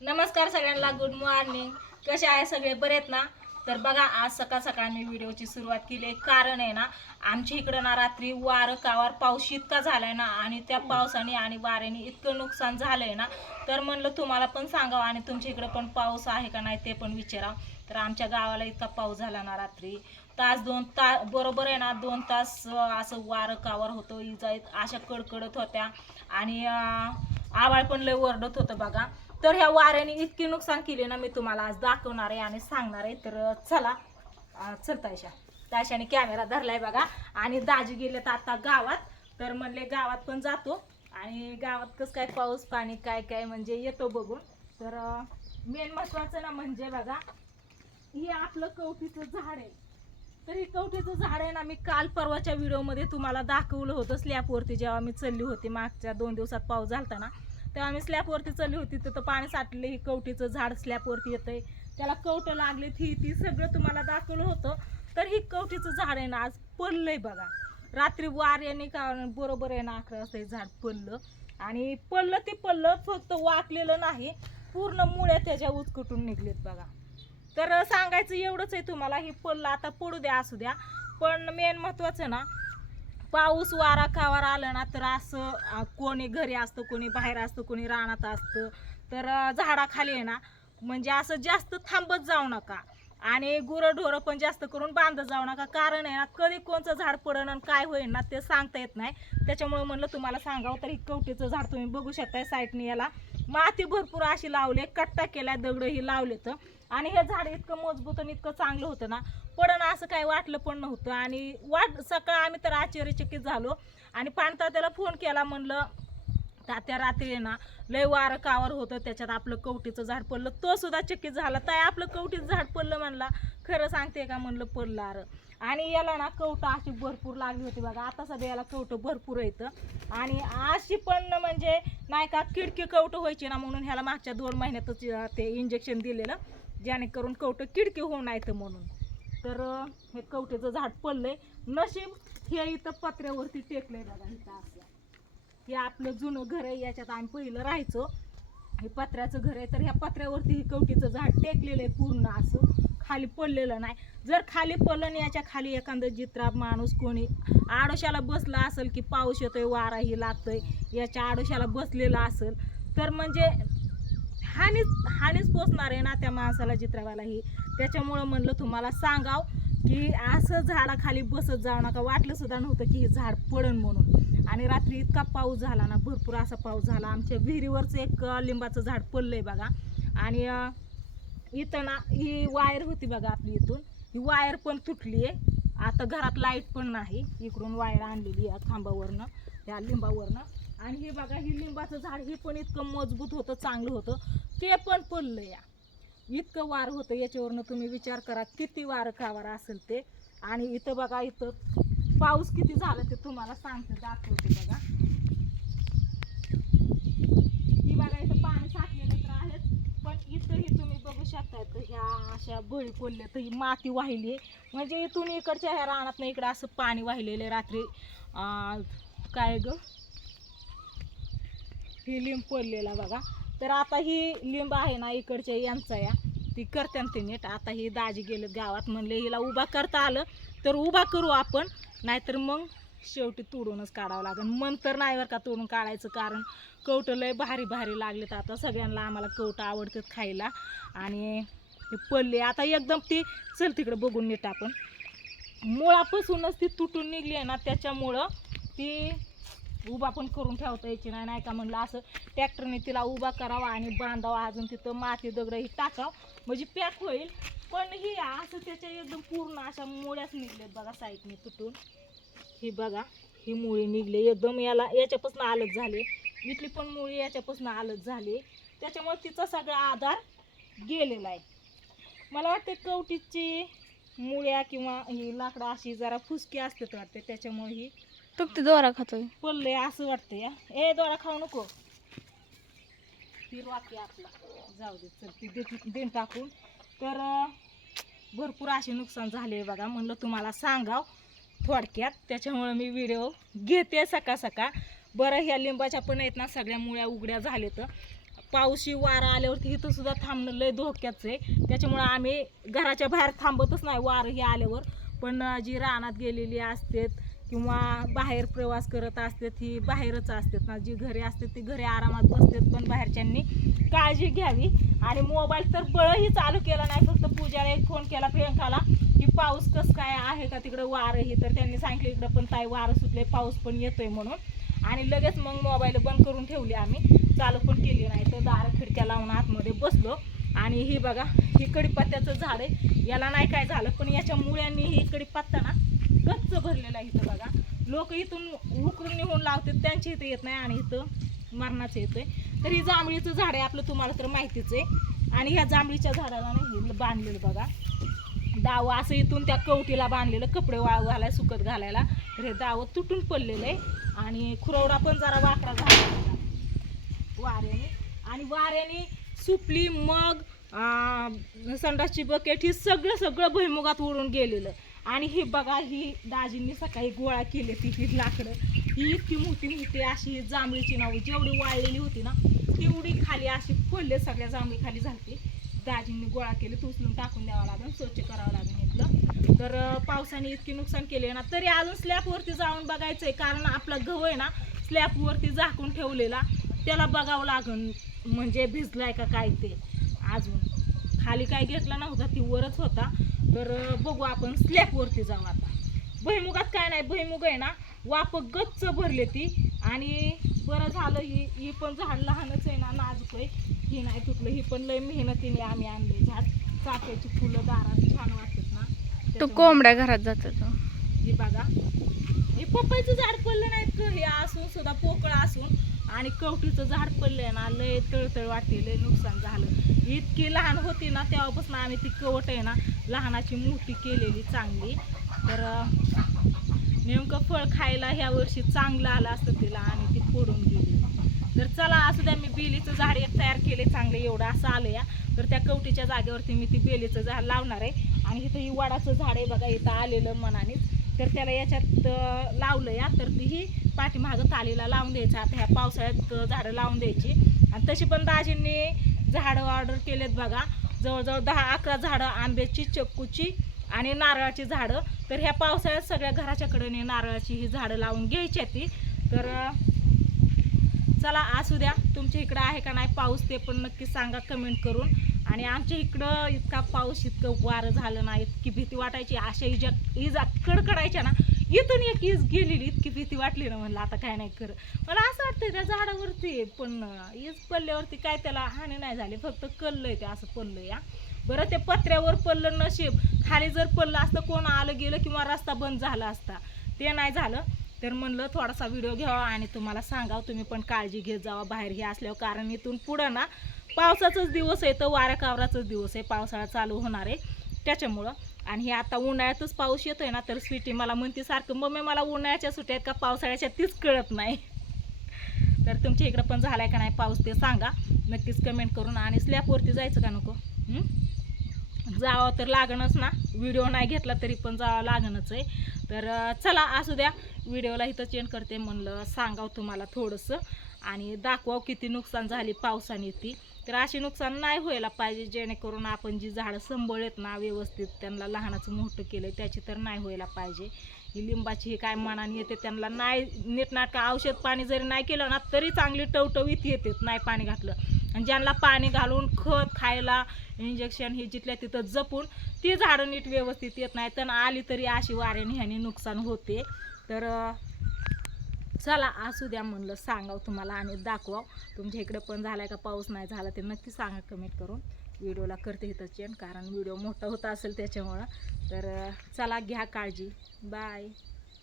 नमस्कार सगळ्यांना good morning कसे आहे सगळे? बरे आहेत ना? तर बघा आज सकाळ सकाळ मी व्हिडिओची सुरुवात केली. कारण आहे ना आमच्या इकडं ना रात्री वारं कावार पाऊस इतका झालाय ना आणि त्या पावसाने आणि वाऱ्याने इतकं नुकसान झालंय ना तर म्हणलं तुम्हाला पण सांगावं आणि तुमच्या इकडं पण पाऊस आहे का नाही ते पण विचारावं. तर आमच्या गावाला इतका पाऊस झाला ना रात्री. तास दोन तास बरोबर आहे ना दोन तास असं वारं कावर होतं. इजा अशा कडकडत होत्या. आणि आवाळ पण लय ओरडत होतं बघा. तर ह्या वाऱ्याने इतकी नुकसान केले ना मी तुम्हाला आज दाखवणार आहे आणि सांगणार आहे. तर चला चलता चल ताशाने कॅमेरा धरलाय बघा. आणि दाजी गेले तर आता गावात. तर म्हणले गावात पण जातो. आणि गावात कसं काय पाऊस पाणी काय काय म्हणजे येतो बघून. तर मेन महत्वाचं ना म्हणजे बघा हे आपलं कवठीचं झाड आहे. तर हे कवठीचं झाड आहे ना मी काल परवाच्या व्हिडिओमध्ये तुम्हाला दाखवलं होतं. स्लॅपवरती जेव्हा मी चलली होती मागच्या दोन दिवसात पाऊस झाला ना तेव्हा आम्ही स्लॅपवरती चालली होती तिथं पाणी साठले ही कवटीचं झाड स्लॅपवरती येतंय. त्याला कवटं लागले ही ती सगळं तुम्हाला दाखवलं होतं. तर ही कवठीचं झाड आहे ना आज पडलंय बघा. रात्री वाऱ्याने का बरोबर आहे ना अकरा वाजता हे झाड पडलं. आणि पडलं ते पडलं फक्त वाकलेलं नाही. पूर्ण मुळ्या त्याच्या उचकटून निघलेत बघा. तर सांगायचं एवढंच आहे तुम्हाला हे पडलं आता पडू द्या असू द्या. पण मेन महत्त्वाचं ना पाऊस वारा कावार आलं ना तर असं अं, कोणी घरी असतं कोणी बाहेर असतं कोणी रानात असतं. तर अं, झाडाखाली आहे ना म्हणजे असं जास्त थांबत जाऊ नका. आणि गुरंढोरं पण जास्त करून बांधत जाऊ नका. कारण आहे ना कधी कोणचं झाड पडन आणि काय होईल ना ते सांगता येत नाही. त्याच्यामुळे म्हणलं तुम्हाला सांगावं तर हे कवटीचं झाड तुम्ही बघू शकताय साईडने याला. माती भरपूर अशी लावले कट्टा केला दगड ही लावले तर आणि हे झाड इतकं मजबूत आणि इतकं चांगलं होतं ना पडण असं काही वाटलं पण नव्हतं. आणि वाट सकाळ आम्ही तर आश्चर्यचकित झालो. आणि पाणतात्याला फोन केला म्हणलं त्या रात्री आहे ना लय वारं कावर होतं त्याच्यात आपलं कवटीचं झाड पडलं. तो सुद्धा चकित झाला. ताई आपलं कवटीचं झाड पडलं म्हणला. खरं सांगते का म्हणलं पडलं अरे आणि याला ना कवटं अशी भरपूर लागली होती बघा. आता सध्या याला कवटं भरपूर येतं आणि अशी पण म्हणजे नाही का किडकी कवटं व्हायची ना म्हणून ह्याला मागच्या दोन महिन्यातच ते इंजेक्शन दिलेलं. जेणेकरून कवटं किडकी होऊ नाहीत म्हणून. तर हे कवटेचं झाड पडलंय. नशीब हे इथं पत्र्यावरती टेकलंय बघा इथं असं. हे आपलं जुनं घर आहे याच्यात आम्ही पहिलं राहायचो. हे पत्र्याचं घर आहे तर ह्या पत्र्यावरती हे कवटीचं झाड टेकलेलं आहे पूर्ण असं. खाली पडलेलं नाही. जर खाली पडलं नाही याच्या खाली एखादं जित्रा माणूस कोणी आडोशाला बसला असेल की पाऊस येतोय वाराही लागतोय याच्या आडोशाला बसलेला असेल तर म्हणजे हानीच हानीच पोचणार आहे ना त्या माणसाला चित्रावालाही त्याच्यामुळं म्हणलं तुम्हाला सांगाव की असं झाडाखाली बसत जाऊ नका. वाटलं सुद्धा नव्हतं की हे झाड पडन म्हणून. आणि रात्री इतका पाऊस झाला ना भरपूर असा पाऊस झाला. आमच्या विहिरीवरचं एक लिंबाचं झाड पडलंय बघा. आणि इथं ना ही वायर होती बघा आपली इथून. ही वायर पण तुटली आहे आता घरात लाइट पण नाही. इकडून वायर आणलेली आहे खांबावरनं त्या लिंबावरनं. आणि हे बघा ही लिंबाचं झाड हे पण इतकं मजबूत होतं चांगलं होतं. ते पण पडलं या. इतकं वार होतं. याच्यावरनं तुम्ही विचार करा किती वार कावार असेल ते. आणि इथं बघा इथं पाऊस किती झाला ते तुम्हाला सांगते दाखवते बघा. ही बघा इथं पाणी साठलेलं तर आहेच पण इथंही तुम्ही बघू शकता तर ह्या अशा बळी पडल्या तर ही माती वाहिली आहे. म्हणजे इथून इकडच्या ह्या रानात इकडं असं पाणी वाहिलेलं आहे रात्री. काय ग? ही लिंब पडलेला बघा. तर आता ही लिंब आहे ना इकडच्या यांचा या. ती करत्यान ते नीट. आता ही दाजी गेले गावात म्हणले हिला उभा करता आलं तर उभा करू आपण नाहीतर मग शेवटी तोडूनच काढावं लागेल. मन तर नाही बरं का तोडून काढायचं कारण कवटं लय भारी भारी लागलेत आता. सगळ्यांना आम्हाला कवटं आवडतात खायला. आणि ते पडले आता एकदम ती चल तिकडे बघून नीट आपण. मुळापासूनच ती तुटून निघली आहे ना त्याच्यामुळं ती उभा पण करून ठेवता यायची नाही नाही का म्हणलं असं. ट्रॅक्टरने तिला उभा करावा आणि बांधावा अजून तिथं माती दगड ही टाकाव. म्हणजे पॅक होईल. पण ही असं त्याच्या एकदम पूर्ण अशा मुळ्याच निघल्यात बघा साईडने तुटून. ही बघा ही मुळी निघले. एकदम याला याच्यापासून आलत झाले. इथली पण मुळी याच्यापासून आलत झाली. त्याच्यामुळे तिचा सगळा आधार गेलेला आहे. मला वाटते कवटीची मुळ्या किंवा ही लाकडं अशी जरा फुसकी असतात वाटते त्याच्यामुळे ही फक्त दोरा खातोय. पडले असं वाटतं या ए दोरा खाऊ नको. ती वाक्य आपला. जाऊ दे चल ती दे- देऊन टाकून. तर अं, भरपूर असे नुकसान झाले बघा म्हणलं तुम्हाला सांगाव थोडक्यात. त्याच्यामुळे मी व्हिडिओ घेते सकाळ सकाळ. बरं ह्या लिंबाच्या पण आहेत ना सगळ्या मुळ्या उघड्या झाल्या तर पावशी वारा आल्यावरती इथं सुद्धा थांबणं लय धोक्याचं आहे. त्याच्यामुळं आम्ही घराच्या बाहेर थांबतच नाही वारं हे आल्यावर. पण अं, जी रानात गेलेली असतात किंवा बाहेर प्रवास करत असतात ही बाहेरच असतात ना जी घरी असतात ती घरी आरामात बसतात पण बाहेरच्यांनी काळजी घ्यावी. आणि मोबाईल तर बळही चालू केला नाही फक्त पूजाला एक फोन केला प्रियंकाला की पाऊस कसं काय आहे का तिकडं वारं ही तर त्यांनी सांगितलं इकडं पण ताई वारं सुटले पाऊस पण येतोय म्हणून. आणि लगेच मग मोबाईल बंद करून ठेवली आम्ही. चालू पण केली नाही तर दार खिडक्या लावून आतमध्ये बसलो. आणि ही बघा ही कडीपत्त्याचं झाड आहे. याला नाही काय झालं पण याच्या मुळ्यांनी ही कडीपत्ता ना गच्च भरलेला आहे इथं बघा. लोक इथून उकरून निघून लावतात त्यांच्या इथं येत नाही आणि इथं मरणाचं येतंय. तर ही जांभळीचं झाड आहे आपलं तुम्हाला तर माहितीच आहे. आणि ह्या जांभळीच्या झाडाला नाही बांधलेलं बघा. दाव असं इथून त्या कवटीला बांधलेलं कपडे वाळू घालाय सुकत घालायला. तर हे दाव तुटून पडलेलं आहे. आणि खुरवडा पण जरा वाकडा झाला. वाऱ्याने. आणि वाऱ्याने सुपली मग संडासची बकेट ही सगळं सगळं भुईमुगात उडून गेलेलं. आणि ही बघा ही दाजींनी सकाळी गोळा केली ती ही लाकडं. ही इतकी मोठी मोठी अशी जांभळीची नावं जेवढी वाळलेली होती ना तेवढी खाली अशी पडले सगळ्या जांभळी खाली झाली दाजींनी गोळा केले तो उचलून टाकून द्यावं लागेल स्वच्छ करावं लागेल इथलं. तर पावसाने इतकी नुकसान केले ना तरी अजून स्लॅबवरती जाऊन बघायचं आहे कारण आपला गहू आहे ना स्लॅबवरती झाकून ठेवलेला त्याला बघावं लागन म्हणजे भिजलाय का काय ते अजून. खाली काय घेतला नव्हता ती वरच होता. तर बघू आपण स्लॅबवरती जाऊ आता. भुईमुगात काय नाही भुईमुग आहे ना वाप गच्च भरले ती. आणि बरं झालं ही ही पण झाड लहानच आहे ना नाजूक आहे. ही नाही तुटलं ही पण लय मेहनतीने आम्ही आणले झाड. चाफ्याची फुलं दारात छान वाटतात ना. तो कोंबड्या घरात जातो तो. हे बघा. हे पपईचं झाड पडलं नाही का? हे असून सुद्धा पोकळ असून. आणि कवटीचं झाड पडलंय ना लय तळतळ वाटते लय नुकसान झालं. इतकी लहान होती ना तेव्हापासून आम्ही ती कवट आहे ना लहानाची मोठी केलेली चांगली. तर नेमकं फळ खायला ह्या वर्षी चांगलं आलं असतं तिला आणि ती फोडून गेली तर चला असू द्या मी बेलीचं झाड एक तयार केले चांगलं एवढं असं आलं या. तर त्या कवटीच्या जागेवरती मी ती बेलीचं झाड लावणार आहे. आणि इथं ही वडाचं झाड आहे बघा इथं आलेलं मनानेच. तर त्याला याच्यात लावलं या. तर ती ही पाठीमागं तालीला लावून द्यायचं. आता ह्या पावसाळ्यात झाडं लावून द्यायची. आणि तशी पण दाजींनी झाडं ऑर्डर केलेत बघा. जवळजवळ दहा अकरा झाडं आंब्याची चक्कूची आणि नारळाची झाडं. तर ह्या पावसाळ्यात सगळ्या घराच्या कडेने नारळाची ही झाडं लावून घ्यायची ती. तर चला असू द्या तुमच्या इकडं आहे का नाही पाऊस ते पण नक्की सांगा कमेंट करून. आणि आमच्या इकडं इतका पाऊस इतकं वारं झालं ना इतकी भीती वाटायची. अशा इजा इजा कडकडायच्या ना. इथून एक इज गेलेली इतकी भीती वाटली ना म्हणलं आता काय नाही कर. मला असं वाटतंय त्या झाडावरती पण इज पडल्यावरती काय त्याला हानी नाही झाली फक्त कललंय ते असं पडलं या बरं ते पत्र्यावर पडलं नशीब खाली जर पडलं असतं कोण आलं गेलं किंवा रस्ता बंद झाला असता ते नाही झालं. तर म्हणलं थोडासा व्हिडिओ घ्यावा आणि तुम्हाला सांगावं तुम्ही पण काळजी घेत जावा बाहेर हे असल्यावर कारण इथून पुढं ना पावसाचाच दिवस आहे तर वाऱ्या कावराचाच दिवस आहे पावसाळा चालू होणार आहे त्याच्यामुळं. आणि हे आता उन्हाळ्यातच पाऊस येतोय ना तर स्वीटी मला म्हणते सारखं मम्मी मला उन्हाळ्याच्या सुट्ट्या आहेत का? पावसाळ्याच्या तीच कळत नाही. तर तुमच्या इकडं पण झालाय का नाही पाऊस ते सांगा. नक्कीच कमेंट करून आणि स्लॅबवरती जायचं का नको? जावं तर लागणच ना. व्हिडिओ नाही घेतला तरी पण जावं लागणच आहे. तर चला असू द्या. व्हिडिओला इथं चेंज करते म्हणलं सांगावं तुम्हाला थोडंसं. आणि दाखवावं किती नुकसान झाली पावसाने ती. तर अशी नुकसान नाही व्हायला पाहिजे जेणेकरून आपण जी झाडं संभळत ना व्यवस्थित त्यांना लहानाचं मोठं केलं त्याची तर नाही व्हायला पाहिजे. ही लिंबाची ही काय मनाने येते त्यांना नाही नीटनाटका औषध पाणी जरी नाही केलं ना तरी चांगली टवटवीत येते नाही पाणी घातलं. आणि ज्यांना पाणी घालून खत खायला इंजेक्शन हे जिथल्या तिथं जपून ती झाडं नीट व्यवस्थित येत नाही तर आली तरी अशी वाऱ्याने ह्याने नुकसान होते. तर चला असू द्या म्हणलं सांगावं तुम्हाला आणि दाखवाव. तुमच्या इकडे पण झाला का पाऊस नाही झाला ते नक्की सांगा कमेंट करून. व्हिडिओला करते इथं चेंज कारण व्हिडिओ मोठा होता असेल त्याच्यामुळं. तर चला घ्या काळजी. बाय.